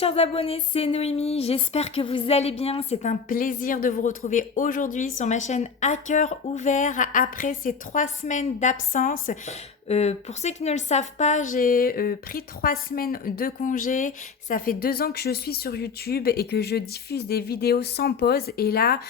chers abonnés, c'est Noémie, j'espère que vous allez bien, c'est un plaisir de vous retrouver aujourd'hui sur ma chaîne À cœur ouvert après ces 3 semaines d'absence. Pour ceux qui ne le savent pas, j'ai pris 3 semaines de congé. Ça fait 2 ans que je suis sur YouTube et que je diffuse des vidéos sans pause. Et là,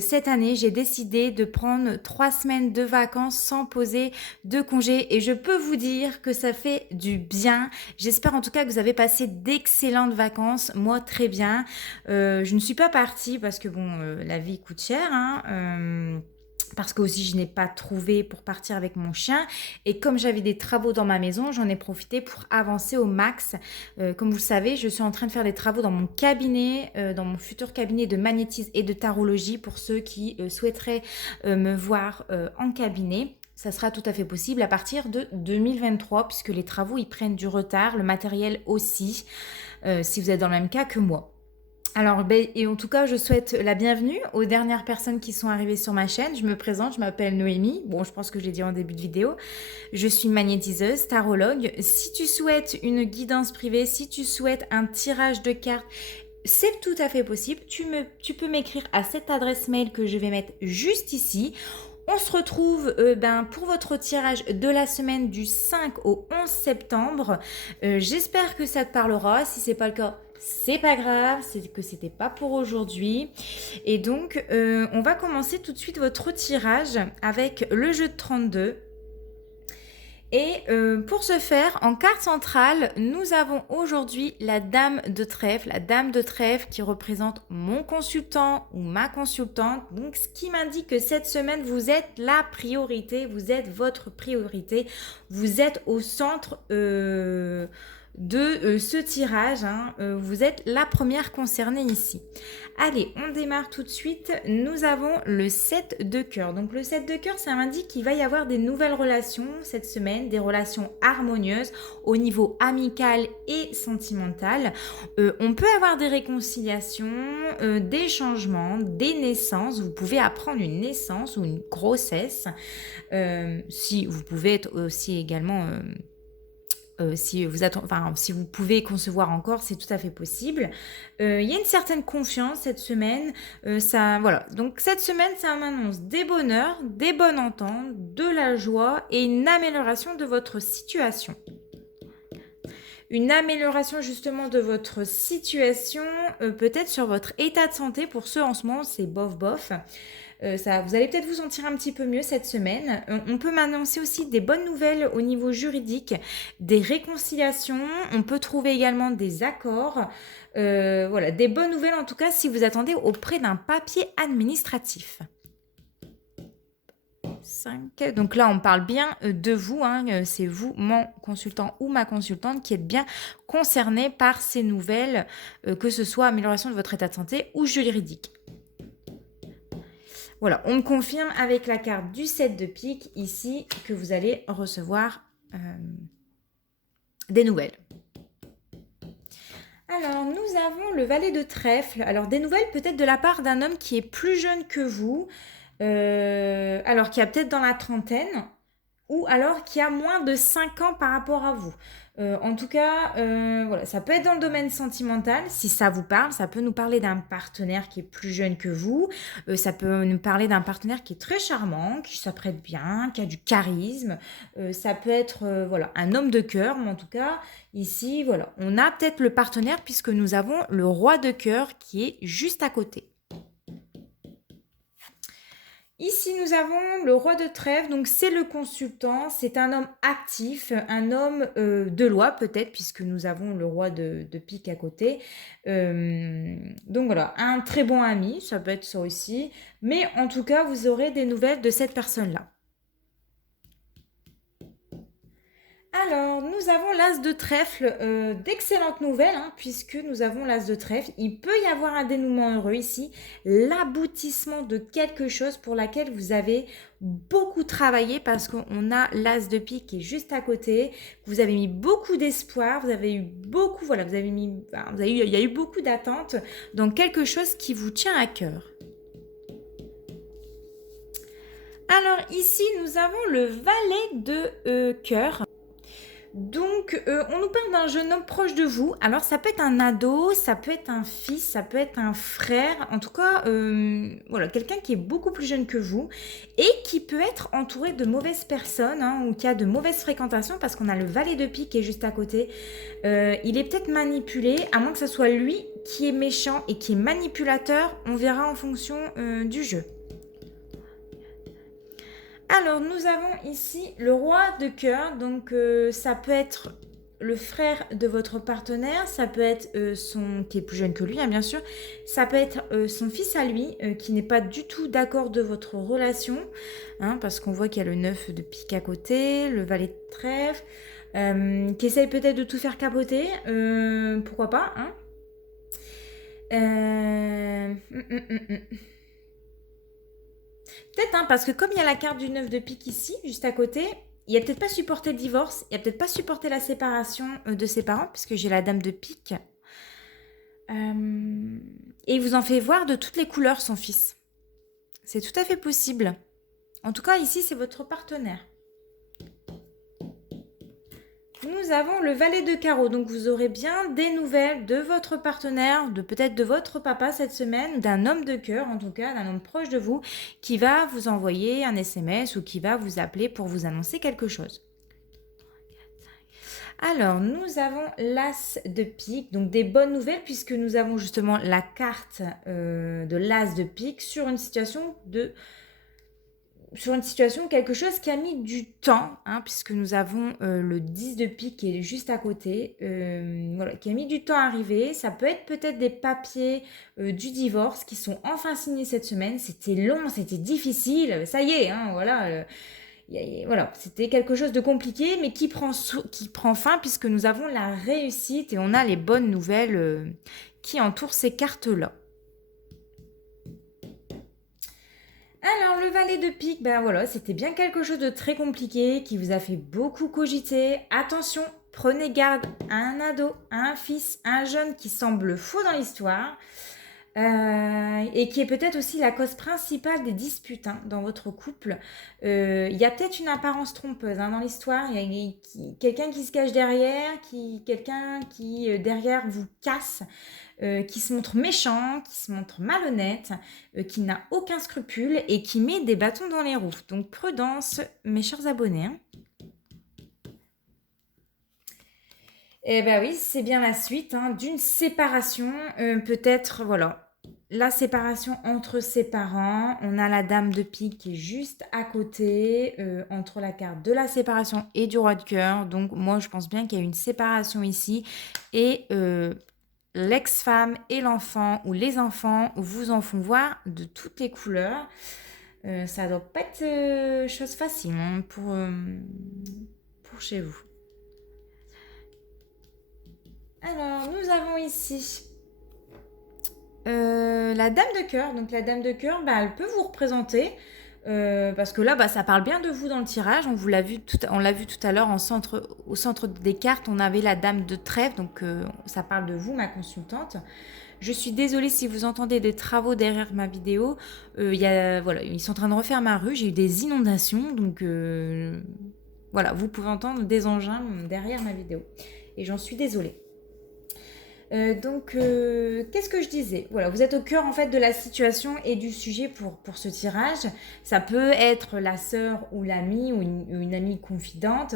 cette année, j'ai décidé de prendre 3 semaines de vacances sans poser de congé. Et je peux vous dire que ça fait du bien. J'espère en tout cas que vous avez passé d'excellentes vacances. Moi, très bien. Je ne suis pas partie parce que bon, la vie coûte cher, hein. Parce que aussi je n'ai pas trouvé pour partir avec mon chien et comme j'avais des travaux dans ma maison, j'en ai profité pour avancer au max. Comme vous le savez, je suis en train de faire des travaux dans mon cabinet, dans mon futur cabinet de magnétisme et de tarologie pour ceux qui souhaiteraient me voir en cabinet. Ça sera tout à fait possible à partir de 2023 puisque les travaux ils prennent du retard, le matériel aussi, si vous êtes dans le même cas que moi. Alors, et en tout cas, je souhaite la bienvenue aux dernières personnes qui sont arrivées sur ma chaîne. Je me présente, je m'appelle Noémie. Bon, je pense que je l'ai dit en début de vidéo. Je suis magnétiseuse, tarologue. Si tu souhaites une guidance privée, si tu souhaites un tirage de cartes, c'est tout à fait possible. Tu peux m'écrire à cette adresse mail que je vais mettre juste ici. On se retrouve pour votre tirage de la semaine du 5 au 11 septembre. J'espère que ça te parlera. Si c'est pas le cas, c'est pas grave, c'est que c'était pas pour aujourd'hui. Et donc, on va commencer tout de suite votre tirage avec le jeu de 32. Et pour ce faire, en carte centrale, nous avons aujourd'hui la Dame de Trèfle. La Dame de Trèfle qui représente mon consultant ou ma consultante. Donc, ce qui m'indique que cette semaine, vous êtes la priorité, vous êtes votre priorité. Vous êtes au centre de ce tirage. Vous êtes la première concernée ici. Allez, on démarre tout de suite. Nous avons le 7 de cœur. Donc le 7 de cœur, ça m'indique qu'il va y avoir des nouvelles relations cette semaine, des relations harmonieuses au niveau amical et sentimental. On peut avoir des réconciliations, des changements, des naissances. Vous pouvez apprendre une naissance ou une grossesse. Si vous pouvez être aussi également... si vous pouvez concevoir encore, c'est tout à fait possible. Il y a une certaine confiance cette semaine. Voilà. Donc cette semaine, ça m'annonce des bonheurs, des bonnes ententes, de la joie et une amélioration de votre situation. Une amélioration justement de votre situation, peut-être sur votre état de santé. Pour ceux en ce moment, c'est bof bof. Vous allez peut-être vous sentir un petit peu mieux cette semaine. On peut m'annoncer aussi des bonnes nouvelles au niveau juridique, des réconciliations. On peut trouver également des accords. Voilà, des bonnes nouvelles en tout cas si vous attendez auprès d'un papier administratif. 5. Donc là, on parle bien de vous. C'est vous, mon consultant ou ma consultante, qui êtes bien concerné par ces nouvelles, que ce soit amélioration de votre état de santé ou juridique. Voilà, on me confirme avec la carte du 7 de pique ici que vous allez recevoir des nouvelles. Alors, nous avons le valet de trèfle. Alors, des nouvelles peut-être de la part d'un homme qui est plus jeune que vous, alors qui a peut-être dans la trentaine, ou alors qui a moins de 5 ans par rapport à vous. En tout cas, voilà, ça peut être dans le domaine sentimental, si ça vous parle. Ça peut nous parler d'un partenaire qui est plus jeune que vous. Ça peut nous parler d'un partenaire qui est très charmant, qui s'apprête bien, qui a du charisme. Ça peut être voilà, un homme de cœur, mais en tout cas, ici, voilà, on a peut-être le partenaire puisque nous avons le roi de cœur qui est juste à côté. Ici, nous avons le roi de trèfle, donc c'est le consultant, c'est un homme actif, un homme de loi peut-être, puisque nous avons le roi de pique à côté. Donc voilà, un très bon ami, ça peut être ça aussi. Mais en tout cas, vous aurez des nouvelles de cette personne-là. Alors, nous avons l'as de trèfle, d'excellentes nouvelles, puisque nous avons l'as de trèfle. Il peut y avoir un dénouement heureux ici, l'aboutissement de quelque chose pour laquelle vous avez beaucoup travaillé, parce qu'on a l'as de pique qui est juste à côté. Vous avez mis beaucoup d'espoir, vous avez eu beaucoup, voilà, il y a eu beaucoup d'attentes dans quelque chose qui vous tient à cœur. Alors ici, nous avons le valet de cœur. Donc, on nous parle d'un jeune homme proche de vous. Alors, ça peut être un ado, ça peut être un fils, ça peut être un frère. En tout cas, voilà, quelqu'un qui est beaucoup plus jeune que vous et qui peut être entouré de mauvaises personnes hein, ou qui a de mauvaises fréquentations parce qu'on a le valet de pique qui est juste à côté. Il est peut-être manipulé, à moins que ce soit lui qui est méchant et qui est manipulateur. On verra en fonction du jeu. Alors, nous avons ici le roi de cœur. Donc, ça peut être le frère de votre partenaire. Ça peut être qui est plus jeune que lui, hein, bien sûr. Ça peut être son fils à lui, qui n'est pas du tout d'accord de votre relation. Hein, parce qu'on voit qu'il y a le 9 de pique à côté, le valet de trèfle. Qui essaye peut-être de tout faire capoter. Pourquoi pas, hein. Peut-être, hein, parce que comme il y a la carte du 9 de pique ici, juste à côté, il a peut-être pas supporté le divorce, il a peut-être pas supporté la séparation de ses parents, puisque j'ai la dame de pique. Et il vous en fait voir de toutes les couleurs, son fils. C'est tout à fait possible. En tout cas, ici, c'est votre partenaire. Nous avons le valet de carreau, donc vous aurez bien des nouvelles de votre partenaire, peut-être de votre papa cette semaine, d'un homme de cœur en tout cas, d'un homme proche de vous, qui va vous envoyer un SMS ou qui va vous appeler pour vous annoncer quelque chose. Alors, nous avons l'as de pique, donc des bonnes nouvelles puisque nous avons justement la carte de l'as de pique sur une situation quelque chose qui a mis du temps, hein, puisque nous avons le 10 de pique qui est juste à côté, voilà, qui a mis du temps à arriver. Ça peut être peut-être des papiers du divorce qui sont enfin signés cette semaine. C'était long, c'était difficile, ça y est, hein, voilà. Voilà, c'était quelque chose de compliqué, mais qui prend fin puisque nous avons la réussite et on a les bonnes nouvelles qui entourent ces cartes-là. Alors, le valet de pique, ben voilà, c'était bien quelque chose de très compliqué qui vous a fait beaucoup cogiter. Attention, prenez garde à un ado, à un fils, à un jeune qui semble faux dans l'histoire et qui est peut-être aussi la cause principale des disputes hein, dans votre couple. Il y a peut-être une apparence trompeuse hein, dans l'histoire. Il y a quelqu'un qui se cache derrière, quelqu'un qui derrière vous casse. Qui se montre méchant, qui se montre malhonnête, qui n'a aucun scrupule et qui met des bâtons dans les roues. Donc prudence, mes chers abonnés. Hein. Eh bien oui, c'est bien la suite hein, d'une séparation. Peut-être, voilà, la séparation entre ses parents. On a la dame de pique qui est juste à côté, entre la carte de la séparation et du roi de cœur. Donc moi, je pense bien qu'il y a une séparation ici. Et l'ex-femme et l'enfant ou les enfants vous en font voir de toutes les couleurs. Ça doit pas être chose facile hein, pour chez vous. Alors, nous avons ici la dame de cœur. Donc la dame de cœur, bah, elle peut vous représenter. Parce que là, bah, ça parle bien de vous dans le tirage. On l'a vu tout à l'heure au centre des cartes. On avait la dame de trèfle, donc ça parle de vous, ma consultante. Je suis désolée si vous entendez des travaux derrière ma vidéo. Voilà, ils sont en train de refaire ma rue. J'ai eu des inondations, donc voilà, vous pouvez entendre des engins derrière ma vidéo. Et j'en suis désolée. Qu'est-ce que je disais? Voilà, vous êtes au cœur en fait de la situation et du sujet pour ce tirage. Ça peut être la sœur ou l'amie ou une amie confidente.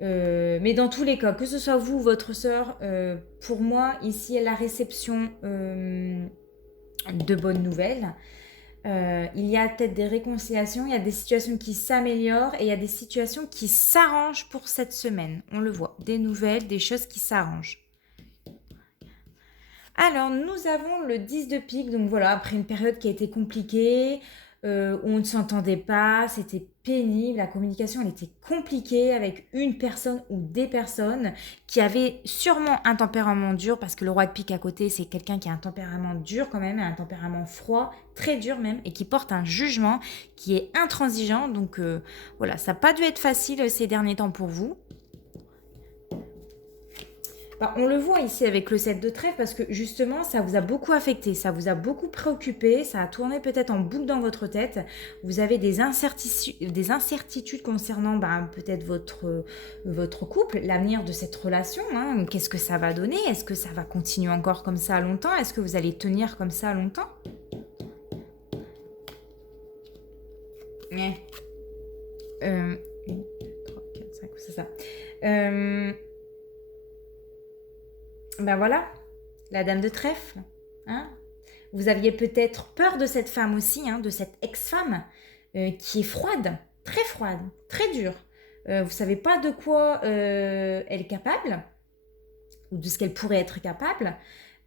Mais dans tous les cas, que ce soit vous ou votre sœur, pour moi, ici, la réception de bonnes nouvelles. Il y a peut-être des réconciliations, il y a des situations qui s'améliorent et il y a des situations qui s'arrangent pour cette semaine. On le voit, des nouvelles, des choses qui s'arrangent. Alors, nous avons le 10 de pique, donc voilà, après une période qui a été compliquée, où on ne s'entendait pas, c'était pénible, la communication elle était compliquée avec une personne ou des personnes qui avaient sûrement un tempérament dur, parce que le roi de pique à côté, c'est quelqu'un qui a un tempérament dur quand même, un tempérament froid, très dur même, et qui porte un jugement qui est intransigeant, donc voilà, ça n'a pas dû être facile ces derniers temps pour vous. Bah, on le voit ici avec le 7 de trèfle parce que justement, ça vous a beaucoup affecté, ça vous a beaucoup préoccupé, ça a tourné peut-être en boucle dans votre tête. Vous avez des incertitudes concernant bah, peut-être votre couple, l'avenir de cette relation. Hein. Qu'est-ce que ça va donner? Est-ce que ça va continuer encore comme ça longtemps? Est-ce que vous allez tenir comme ça longtemps? Ouais. 1, 2, 3, 4, 5, c'est ça. Ben voilà, la dame de trèfle. Hein. Vous aviez peut-être peur de cette femme aussi, hein, de cette ex-femme qui est froide, très dure. Vous ne savez pas de quoi elle est capable ou de ce qu'elle pourrait être capable.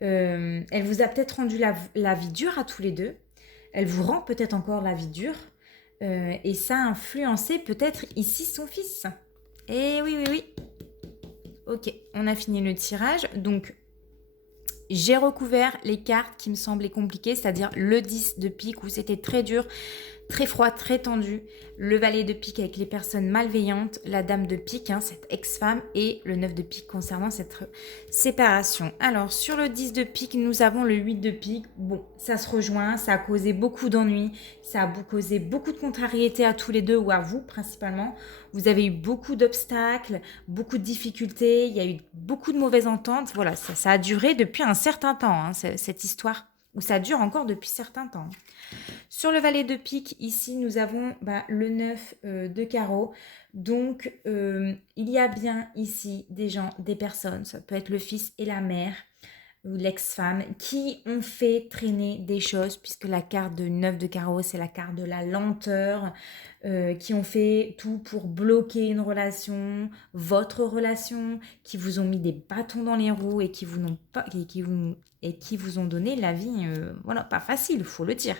Elle vous a peut-être rendu la vie dure à tous les deux. Elle vous rend peut-être encore la vie dure. Et ça a influencé peut-être ici son fils. Et oui, oui, oui. Ok, on a fini le tirage. Donc, j'ai recouvert les cartes qui me semblaient compliquées, c'est-à-dire le 10 de pique où c'était très dur, très froid, très tendu. Le valet de pique avec les personnes malveillantes, la dame de pique, hein, cette ex-femme, et le 9 de pique concernant cette séparation. Alors, sur le 10 de pique, nous avons le 8 de pique. Bon, ça se rejoint, ça a causé beaucoup d'ennuis, ça a causé beaucoup de contrariétés à tous les deux, ou à vous principalement. Vous avez eu beaucoup d'obstacles, beaucoup de difficultés, il y a eu beaucoup de mauvaises ententes. Voilà, ça a duré depuis un certain temps, hein, cette histoire, ou ça dure encore depuis certain temps. Sur le valet de pique, ici, nous avons le 9 de carreau. Donc, il y a bien ici des gens, des personnes, ça peut être le fils et la mère, ou l'ex-femme, qui ont fait traîner des choses, puisque la carte de 9 de carreau, c'est la carte de la lenteur, qui ont fait tout pour bloquer une relation, votre relation, qui vous ont mis des bâtons dans les roues et qui vous ont donné la vie, voilà, pas facile, il faut le dire.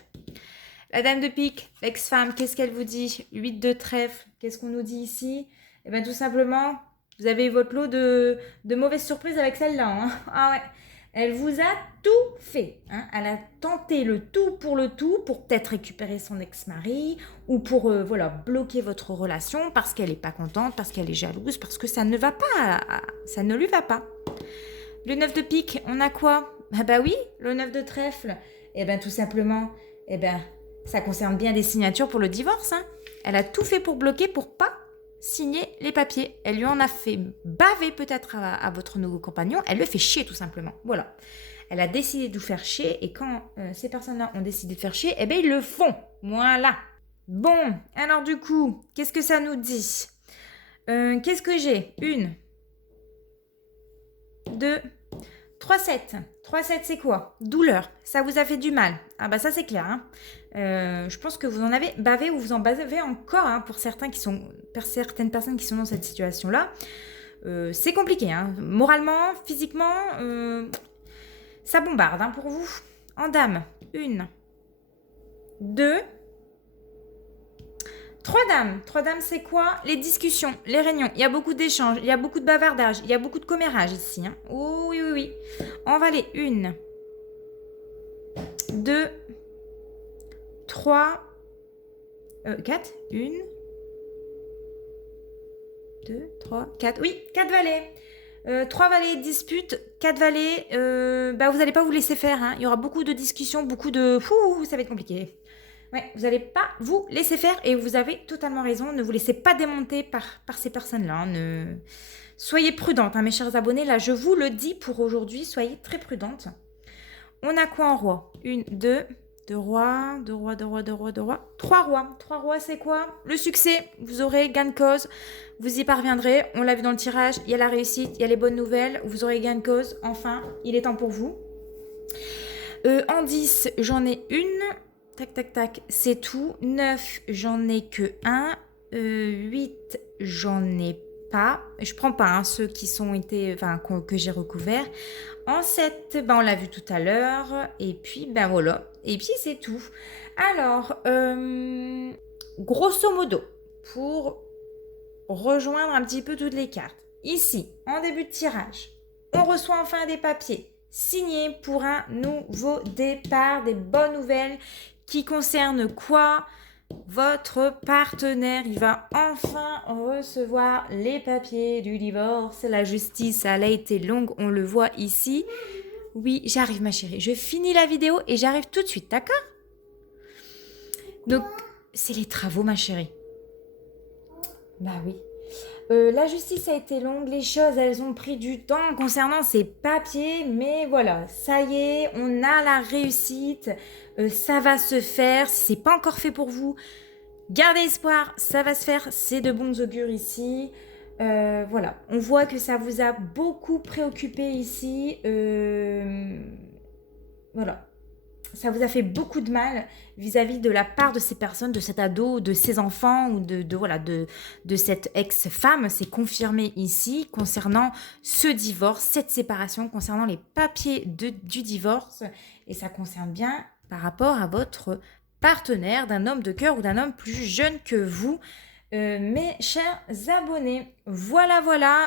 La dame de pique, l'ex-femme, qu'est-ce qu'elle vous dit? 8 de trèfle, qu'est-ce qu'on nous dit ici? Eh bien tout simplement, vous avez eu votre lot de mauvaises surprises avec celle-là. Hein. Ah ouais, elle vous a tout fait. Hein. Elle a tenté le tout pour peut-être récupérer son ex-mari ou pour bloquer votre relation parce qu'elle n'est pas contente, parce qu'elle est jalouse, parce que ça ne va pas, ça ne lui va pas. Le 9 de pique, on a quoi? Bah oui, le 9 de trèfle. Eh bien tout simplement, ça concerne bien des signatures pour le divorce. Hein. Elle a tout fait pour bloquer, pour pas signer les papiers. Elle lui en a fait baver peut-être à votre nouveau compagnon. Elle le fait chier tout simplement. Voilà. Elle a décidé de vous faire chier et quand ces personnes-là ont décidé de faire chier, ils le font. Voilà. Bon, alors du coup, qu'est-ce que ça nous dit? Qu'est-ce que j'ai? 1, 2, 3, 7. 3, 7, c'est quoi? Douleur. Ça vous a fait du mal. Ah bah ça, c'est clair. Hein. Je pense que vous en avez bavé ou vous en bavez encore hein, pour certaines personnes qui sont dans cette situation-là. C'est compliqué. Hein. Moralement, physiquement, ça bombarde hein, pour vous. En dame, 1, 2, 3 dames. 3 dames, c'est quoi? Les discussions, les réunions. Il y a beaucoup d'échanges, il y a beaucoup de bavardage, il y a beaucoup de commérage ici. Hein. Oh oui, oui, oui. En valet, 1, 2, 3, 4. 1, 2, 3, 4. Oui, 4 valets. 3 valets dispute, 4 valets. Vous n'allez pas vous laisser faire. Hein. Il y aura beaucoup de discussions, beaucoup de... ça va être compliqué. Ouais, vous n'allez pas vous laisser faire et vous avez totalement raison. Ne vous laissez pas démonter par ces personnes-là. Hein. Soyez prudentes, hein, mes chers abonnés. Là, je vous le dis pour aujourd'hui. Soyez très prudentes. On a quoi en roi? 1, 2, 2 rois, 2 rois, 2 rois, 2 rois, 2 rois. 3 rois. 3 rois, c'est quoi? Le succès. Vous aurez gain de cause. Vous y parviendrez. On l'a vu dans le tirage. Il y a la réussite, il y a les bonnes nouvelles. Vous aurez gain de cause. Enfin, il est temps pour vous. En 10, j'en ai une. Tac, tac, tac, c'est tout. 9, j'en ai que 1. 8, j'en ai pas. Je prends pas hein, ceux qui que j'ai recouverts. En 7, on l'a vu tout à l'heure. Et puis, voilà. Et puis, c'est tout. Alors, grosso modo, pour rejoindre un petit peu toutes les cartes. Ici, en début de tirage, on reçoit enfin des papiers signés pour un nouveau départ, des bonnes nouvelles qui concerne quoi? votre partenaire, il va enfin recevoir les papiers du divorce. La justice, elle a été longue, on le voit ici. Oui, j'arrive ma chérie, je finis la vidéo et j'arrive tout de suite, d'accord? Donc, c'est les travaux ma chérie. Bah oui. La justice a été longue, les choses elles ont pris du temps concernant ces papiers, mais voilà, ça y est, on a la réussite, ça va se faire. Si c'est pas encore fait pour vous, gardez espoir, ça va se faire, c'est de bons augures ici. Voilà, on voit que ça vous a beaucoup préoccupé ici. Voilà, ça vous a fait beaucoup de mal vis-à-vis de la part de ces personnes, de cet ado, de ses enfants ou de cette ex-femme. C'est confirmé ici concernant ce divorce, cette séparation, concernant les papiers du divorce. Et ça concerne bien par rapport à votre partenaire, d'un homme de cœur ou d'un homme plus jeune que vous. Mes chers abonnés, voilà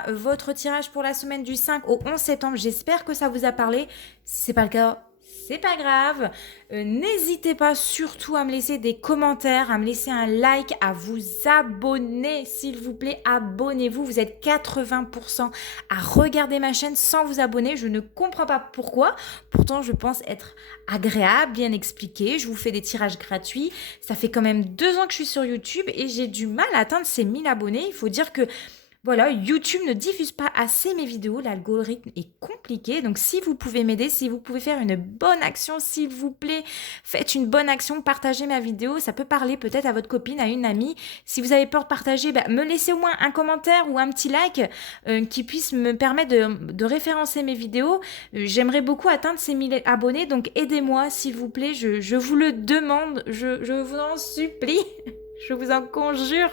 votre tirage pour la semaine du 5 au 11 septembre. J'espère que ça vous a parlé. Si ce n'est pas le cas, c'est pas grave. N'hésitez pas surtout à me laisser des commentaires, à me laisser un like, à vous abonner, s'il vous plaît. Abonnez-vous. Vous êtes 80% à regarder ma chaîne sans vous abonner. Je ne comprends pas pourquoi. Pourtant, je pense être agréable, bien expliqué. Je vous fais des tirages gratuits. Ça fait quand même 2 ans que je suis sur YouTube et j'ai du mal à atteindre ces 1000 abonnés. Il faut dire que voilà, YouTube ne diffuse pas assez mes vidéos, l'algorithme est compliqué. Donc si vous pouvez m'aider, si vous pouvez faire une bonne action, s'il vous plaît, faites une bonne action, partagez ma vidéo. Ça peut parler peut-être à votre copine, à une amie. Si vous avez peur de partager, me laissez au moins un commentaire ou un petit like qui puisse me permettre de référencer mes vidéos. J'aimerais beaucoup atteindre ces 1000 abonnés, donc aidez-moi s'il vous plaît, je vous le demande, je vous en supplie. Je vous en conjure.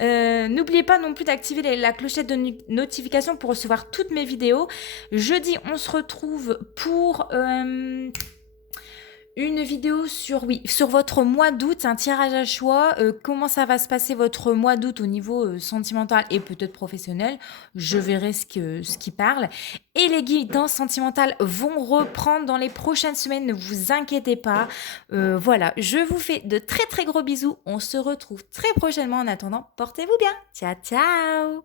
N'oubliez pas non plus d'activer la clochette de notification pour recevoir toutes mes vidéos. Jeudi, on se retrouve pour une vidéo sur votre mois d'août, un tirage à choix. Comment ça va se passer votre mois d'août au niveau sentimental et peut-être professionnel. Je verrai ce qui parle. Et les guidances sentimentales vont reprendre dans les prochaines semaines, ne vous inquiétez pas. Voilà, je vous fais de très très gros bisous. On se retrouve très prochainement. En attendant, portez-vous bien. Ciao, ciao.